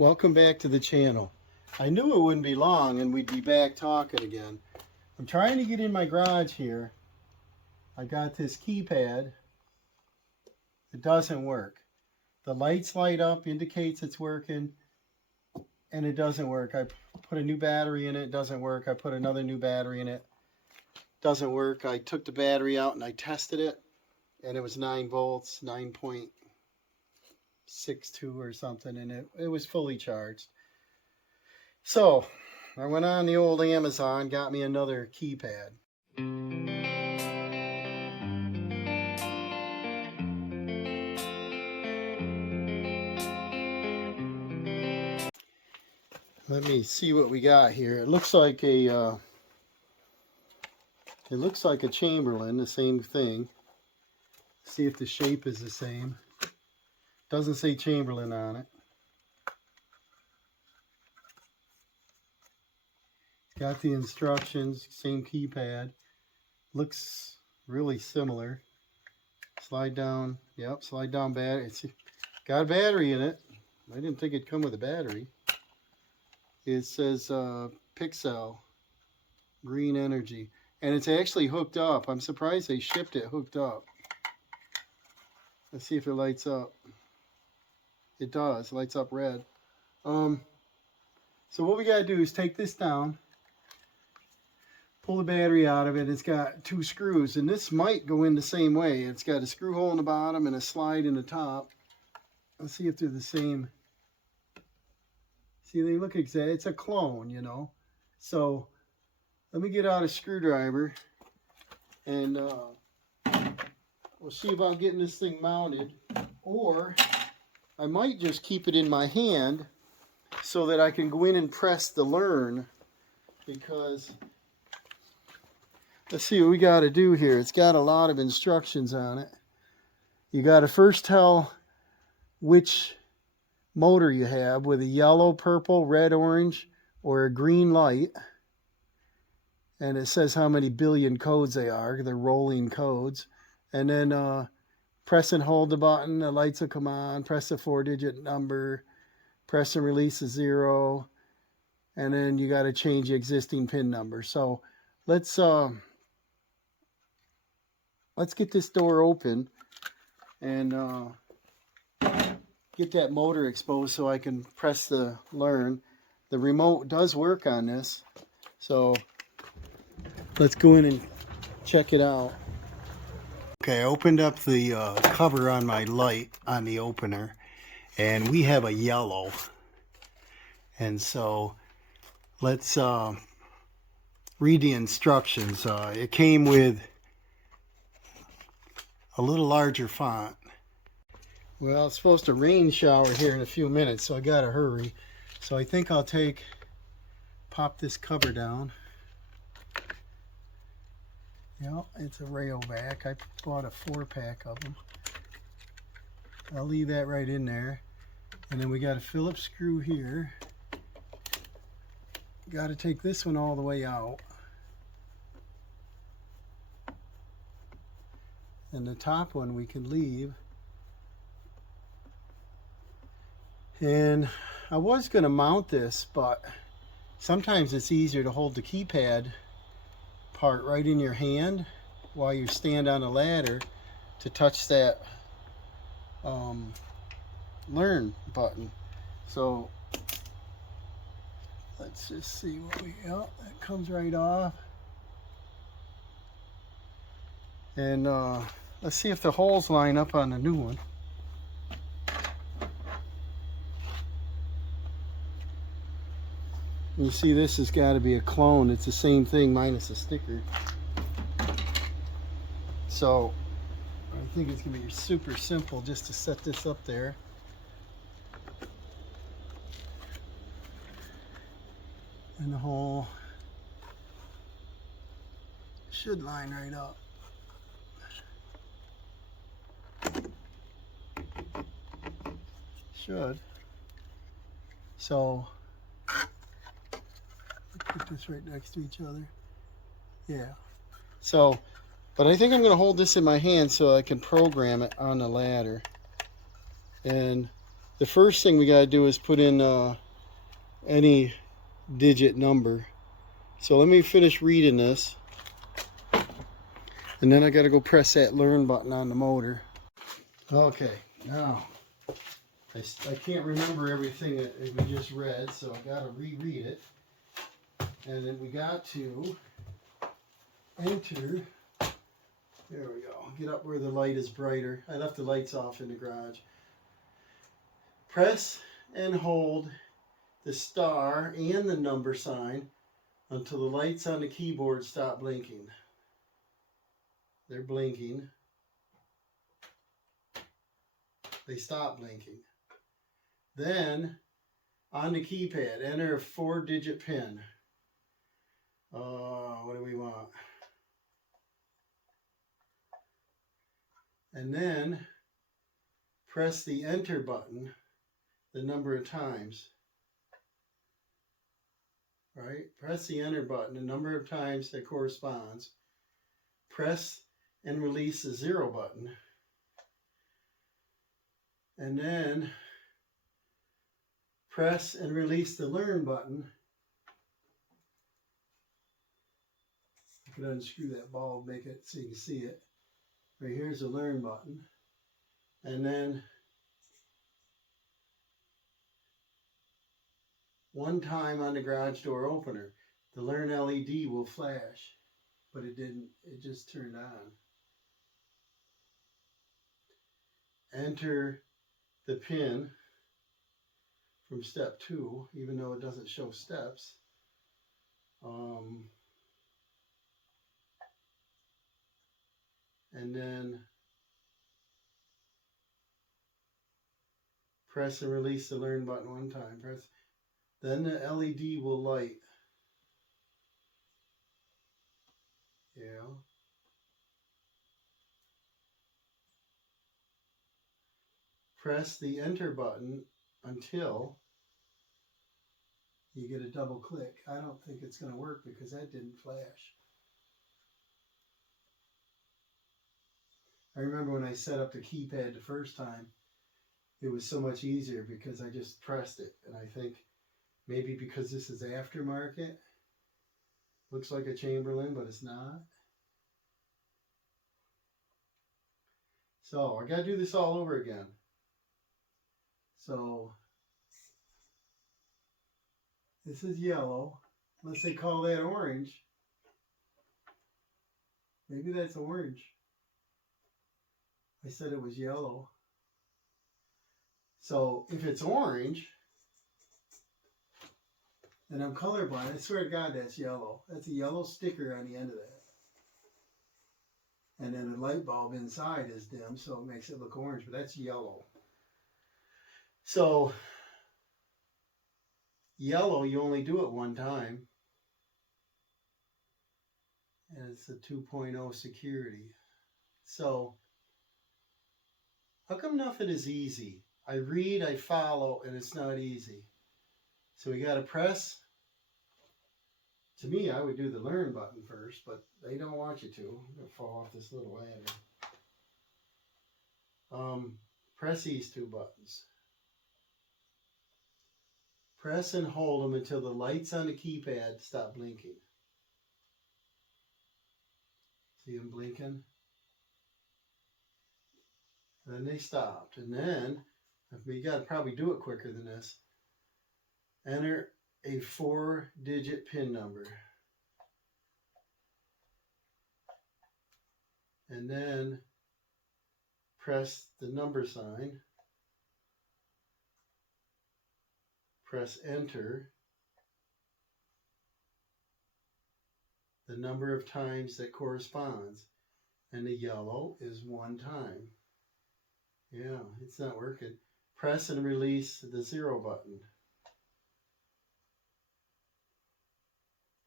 Welcome back to the channel. I knew it wouldn't be long and we'd be back talking again. I'm trying to get in my garage here. I got this keypad. It doesn't work. The lights light up, indicates it's working, and it doesn't work. I put a new battery in it, it doesn't work. I put another new battery in it, doesn't work. I took the battery out and I tested it, and it was 9 volts, 9.62 or something, and it was fully charged. So I went on the old Amazon, got me another keypad. Let me see what we got here. It looks like a chamberlain, the same thing. See if the shape is the same. Doesn't say chamberlain on it. Got the instructions, same keypad. Looks really similar. Slide down, yep, slide down battery. It's got a battery in it. I didn't think it'd come with a battery. It says Pixel Green Energy, and it's actually hooked up. I'm surprised they shipped it hooked up. Let's see if it lights up. It does, lights up red. So what we gotta do is take this down, pull the battery out of it. It's got 2 screws, and this might go in the same way. It's got a screw hole in the bottom and a slide in the top. Let's see if they're the same. See, they look exact. It's a clone, you know. So let me get out a screwdriver, and we'll see about getting this thing mounted. Or I might just keep it in my hand so that I can go in and press the learn, because let's see what we got to do here. It's got a lot of instructions on it. You got to first tell which motor you have, with a yellow, purple, red, orange, or a green light. And it says how many billion codes they are. They're rolling codes. And then press and hold the button, the lights will come on. Press the 4-digit number. Press and release a 0. And then you got to change the existing pin number. So let's get this door open and get that motor exposed so I can press the learn. The remote does work on this, so let's go in and check it out. Okay, I opened up the cover on my light on the opener, and we have a yellow. And so let's read the instructions. It came with a little larger font. Well, it's supposed to rain shower here in a few minutes, so I gotta hurry. So I think I'll pop this cover down. Yeah, it's a railback. I bought a 4-pack of them. I'll leave that right in there. And then we got a Phillips screw here. Got to take this one all the way out. And the top one we can leave. And I was going to mount this, but sometimes it's easier to hold the keypad part right in your hand while you stand on a ladder to touch that learn button. So let's just see what we got. That comes right off. And let's see if the holes line up on the new one. You see, this has got to be a clone. It's the same thing minus a sticker. So I think it's going to be super simple just to set this up there. And the hole should line right up. Should. So put this right next to each other. Yeah. So, but I think I'm going to hold this in my hand so I can program it on the ladder. And the first thing we got to do is put in any digit number. So let me finish reading this, and then I got to go press that learn button on the motor. Okay, now I can't remember everything that we just read, so I got to reread it. And then we got to enter. There we go. Get up where the light is brighter. I left the lights off in the garage. Press and hold the star and the number sign until the lights on the keyboard stop blinking. They're blinking. They stop blinking. Then, on the keypad, enter a 4-digit PIN. What do we want? And then, press the enter button the number of times. Right? Press the enter button the number of times that corresponds. Press and release the 0 button. And then press and release the learn button. You can unscrew that bulb, make it so you can see it. Right here's the learn button. And then one time on the garage door opener, the learn LED will flash, but it didn't, it just turned on. Enter the PIN from step 2, even though it doesn't show steps. And then press and release the learn button one time. Then the LED will light. Yeah. Press the enter button until you get a double click. I don't think it's going to work because that didn't flash. I remember when I set up the keypad the first time, it was so much easier because I just pressed it. And I think maybe because this is aftermarket, looks like a Chamberlain, but it's not. So I got to do this all over again. So this is yellow. Let's say call that orange. Maybe that's orange. I said it was yellow. So if it's orange, and I'm colorblind, I swear to God that's yellow. That's a yellow sticker on the end of that. And then the light bulb inside is dim, so it makes it look orange, but that's yellow. So yellow, you only do it one time. And it's a 2.0 security. So how come nothing is easy? I read, I follow, and it's not easy. So we got to press. To me, I would do the learn button first, but they don't want you to. I'm going to fall off this little ladder. Press these 2 buttons. Press and hold them until the lights on the keypad stop blinking. See them blinking? And then they stopped. And then, you got to probably do it quicker than this. Enter a 4-digit PIN number. And then press the number sign. Press enter. The number of times that corresponds. And the yellow is 1 time. Yeah, it's not working. Press and release the 0 button.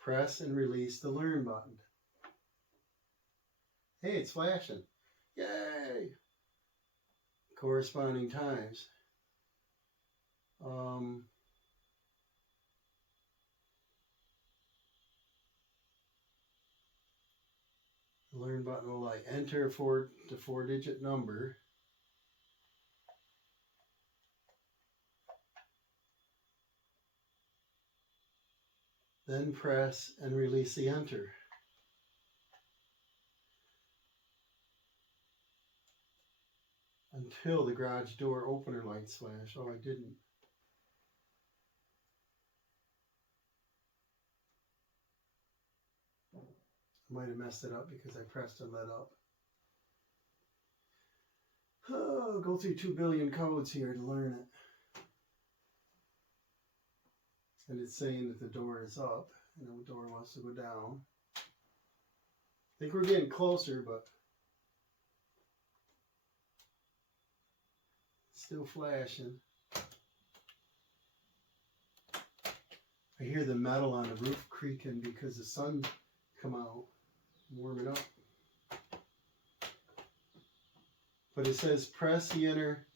Press and release the learn button. Hey, it's flashing. Yay! Corresponding times. The learn button will light. Enter the 4-digit number. Then press and release the enter. Until the garage door opener lights flash. Oh, I didn't. I might have messed it up because I pressed and let up. Oh, go through 2 billion codes here to learn it. And it's saying that the door is up and the door wants to go down. I think we're getting closer, but it's still flashing. I hear the metal on the roof creaking because the sun come out, warm it up. But it says press the enter.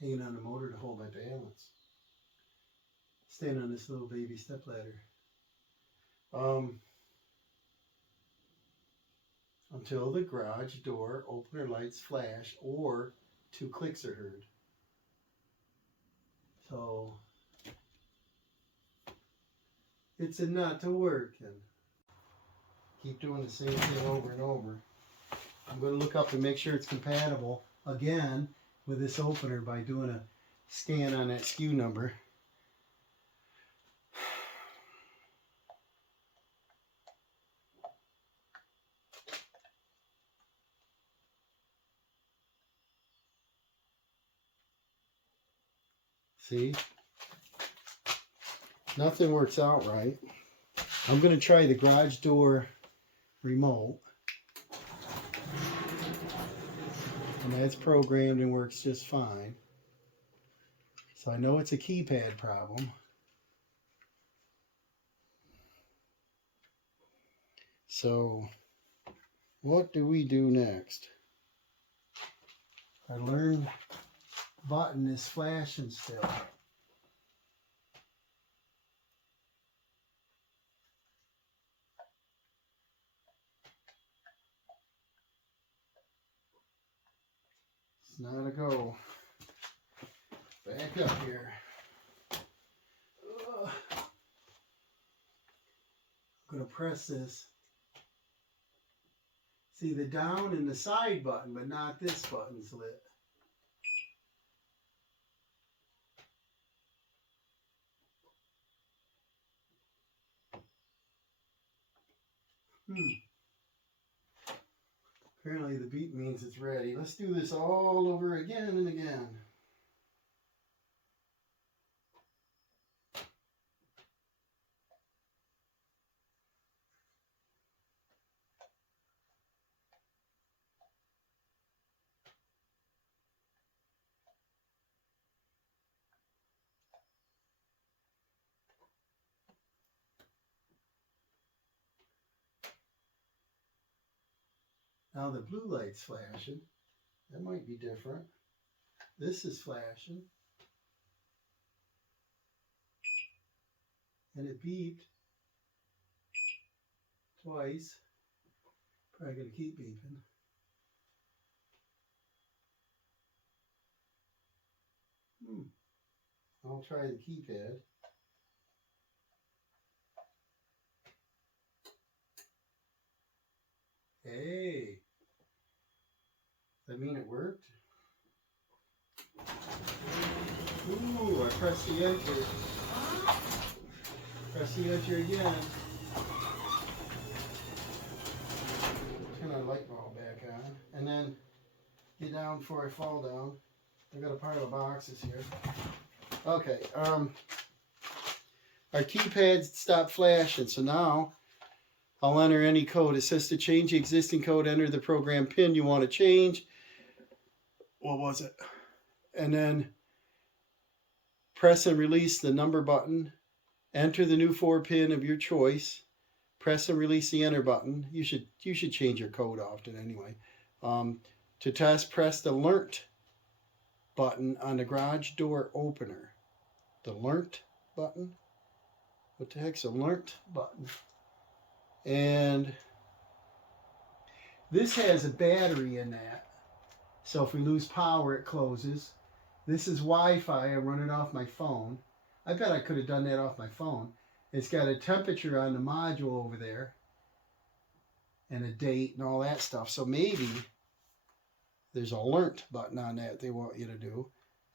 Hanging on the motor to hold my balance. Stand on this little baby step ladder. Until the garage door opener lights flash or 2 clicks are heard. So it's a not to work, and keep doing the same thing over and over. I'm going to look up and make sure it's compatible again with this opener by doing a scan on that SKU number. See? Nothing works out right. I'm going to try the garage door remote. And that's programmed and works just fine. So I know it's a keypad problem. So what do we do next? Our learn button is flashing still. It's not a go. Back up here. I'm going to press this. See the down and the side button, but not this button's lit. Apparently the beep means it's ready. Let's do this all over again and again. Now the blue light's flashing. That might be different. This is flashing. And it beeped twice. Probably going to keep beeping. I'll try the keypad. Hey, does that mean it worked? Ooh, I pressed the enter. Press the enter again. Turn our light bulb back on. And then get down before I fall down. I got a pile of boxes here. Okay, our keypad stopped flashing, so now I'll enter any code. It says to change the existing code, enter the program pin you want to change. What was it? And then press and release the number button. Enter the new 4 pin of your choice. Press and release the enter button. You should change your code often anyway. To test, press the learnt button on the garage door opener. The learnt button? What the heck's a learnt button? And this has a battery in that. So if we lose power, it closes. This is Wi-Fi. I run it off my phone. I bet I could have done that off my phone. It's got a temperature on the module over there and a date and all that stuff. So maybe there's an alert button on that they want you to do.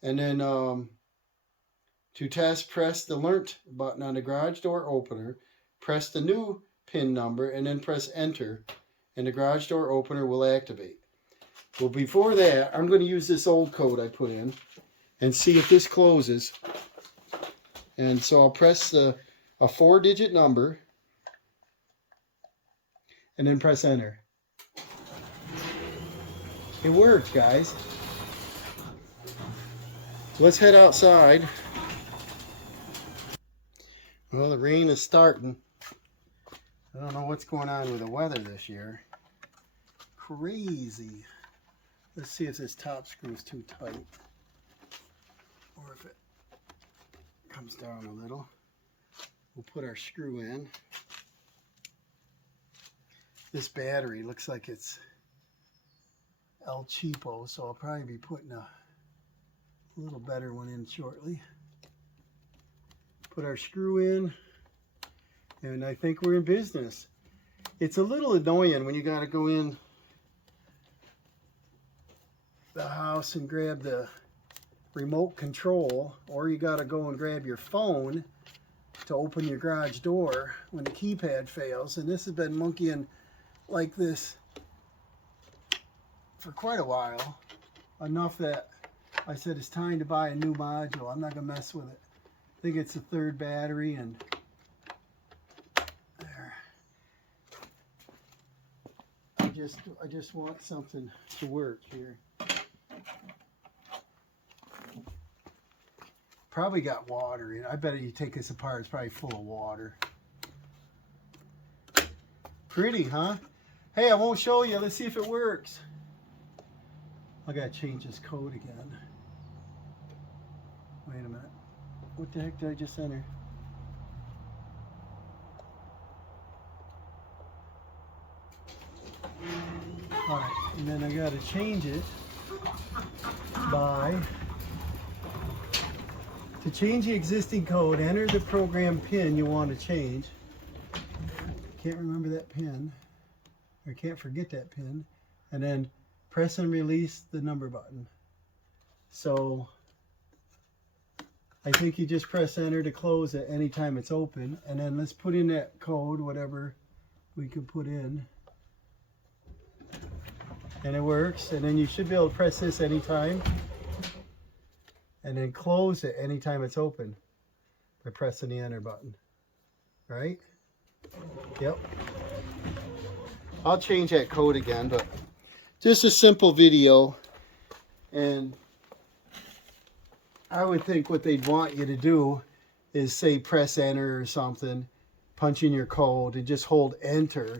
And then to test, press the alert button on the garage door opener. Press the new PIN number and then press enter. And the garage door opener will activate. Well, before that, I'm going to use this old code I put in and see if this closes. And so I'll press a 4-digit number and then press enter. It worked, guys. Let's head outside. Well, the rain is starting. I don't know what's going on with the weather this year. Crazy. Let's see if this top screw is too tight or if it comes down a little. We'll put our screw in. This battery looks like it's El Cheapo, so I'll probably be putting a little better one in shortly. Put our screw in, and I think we're in business. It's a little annoying when you got to go in the house and grab the remote control, or you got to go and grab your phone to open your garage door when the keypad fails. And this has been monkeying like this for quite a while, enough that I said it's time to buy a new module. I'm not gonna mess with it. I think it's the 3rd battery, and there. I just want something to work here. Probably got water in it. I bet you take this apart, it's probably full of water. Pretty, huh? Hey, I won't show you. Let's see if it works. I gotta change this code again. Wait a minute. What the heck did I just enter? Alright, and then I gotta change it by, to change the existing code, enter the program PIN you want to change. Can't remember that PIN, or can't forget that PIN, and then press and release the number button. So I think you just press enter to close it anytime it's open, and then let's put in that code, whatever we can put in, and it works. And then you should be able to press this anytime and then close it anytime it's open by pressing the enter button, right? Yep. I'll change that code again, but just a simple video. And I would think what they'd want you to do is say press enter or something, punch in your code, and just hold enter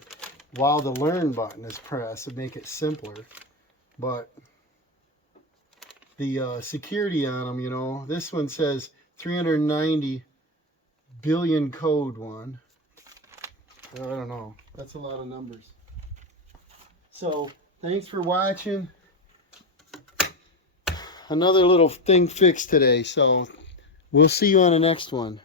while the learn button is pressed and make it simpler. But the security on them, you know, this one says 390 billion code one. I don't know. That's a lot of numbers. So thanks for watching. Another little thing fixed today. So we'll see you on the next one.